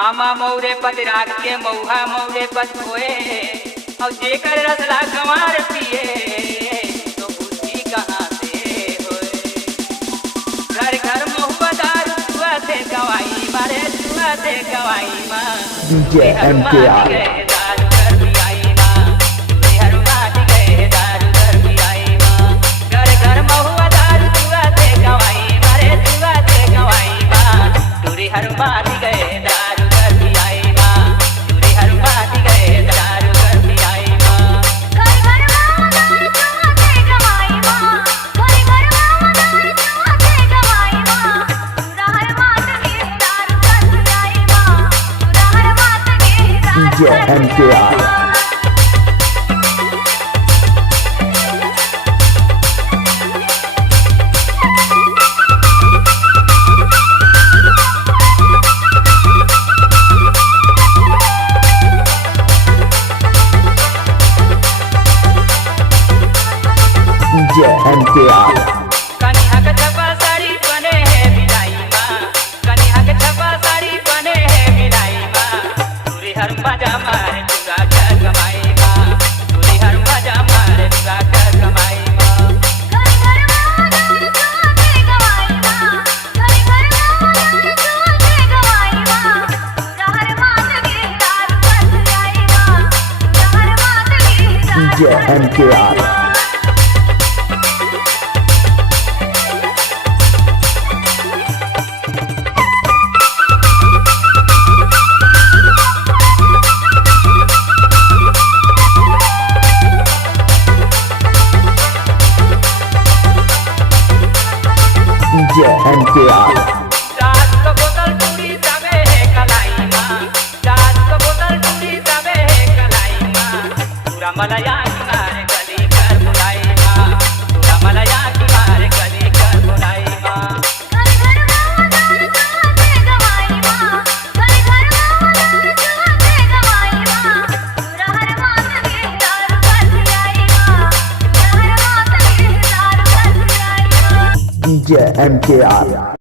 आमा मौरे पत राग के मऊहा मौरे पत होए और जेकर रसला गंवार पिए तो बुद्धि कहाँ से होए। घर घर महुआ दारू जुआ से गवाई मारे जुआ से गवाई माँ DJ MKR दारू कर पियाई माँ तुरे हर माट गए दारू कर पियाई माँ। घर घर महुआ दारू जुआ से गवाई मारे जुआ से गवाई माँ तुरे हर माट गए दारू कर पियाई माँ तुरे हर माट गए दारू कर पियाई माँ। घर घर माँ दारू जुआ से गवाई माँ घर घर माँ दारू जुआ से गवाई माँ तुरा हर मात के दारू कर पियाई माँ तुरा हर मात के दारू DJ MKR DJ MKR कन्या के छपा साड़ी बने है बिलाई माँ कन्या के छपा साड़ी बने है बिलाई माँ तुरे हर मजा मारे जुगा कर कमाई माँ तुरे हर मजा मारे जुगा कर कमाई माँ। घर घर माँ दारू जुआ से गवाई माँ घर घर माँ दारू जुआ से गवाई माँ तुरा हर मात के दारू कर पियाई माँ तुरा हर मात के दारू DJ MKR DJ MKR चार को बोतल टूटी जावे है कलाई माँ चार को बोतल टूटी जावे है कलाई माँ पूरा मलया किनारे गली कर बुलाई माँ पूरा मलया किनारे गली कर बुलाई माँ। घर घर माँ दारू जुआ से गवाई माँ घर घर माँ दारू जुआ से गवाई माँ तुरा हर मात के दारू कर पियाई माँ तुरा हर मात के दारू कर पियाई माँ। DJ MKR